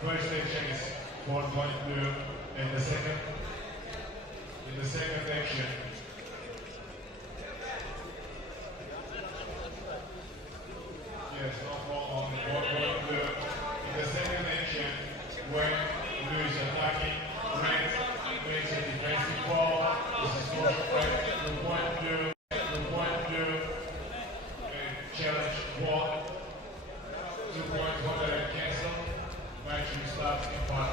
First section is 4.2 in the second section. Yes, no fault on 4.2. In the second section, when blue is attacking, red makes a defensive ball. This is also red 2.2, challenge ball. 2.1 and cancel. Match restarts in part.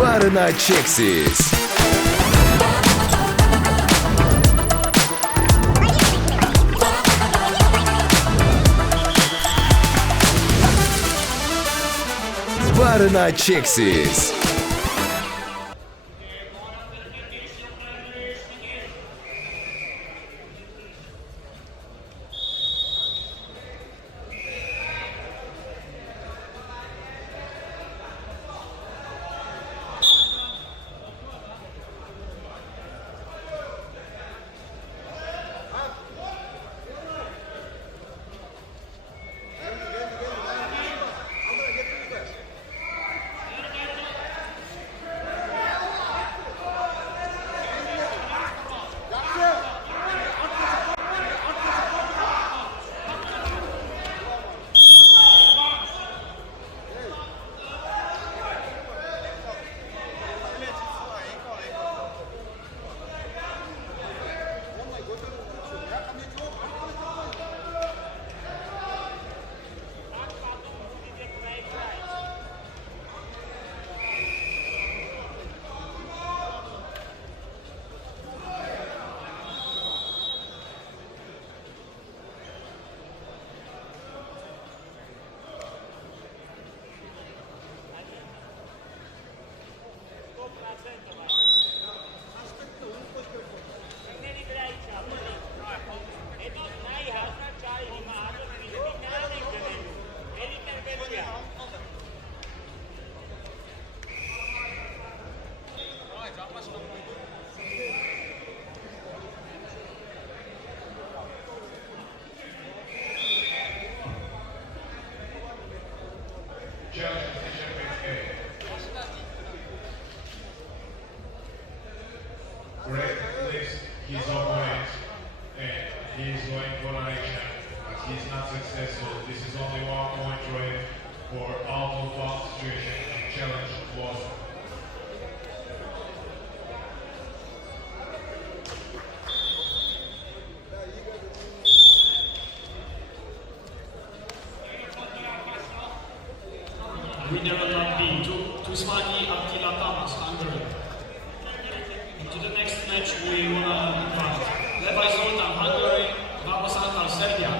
Barına çeksiz. Barına çeksiz. Red lifts his opponent and he is going for an action, but he is not successful. This is only 1 point red for out of bounds situation. Challenge lost. Winner will not be Janышov-Tamаш, Hungary. To the next match we want to invite Levai, Hungary, Асан, Serbia.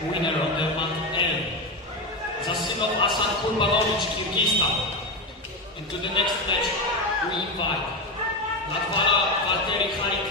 Winner of the month L, Zasimov Асан Kurbanovich, Kyrgyzstan. Into the next match we invite Latvara Valtteri Harik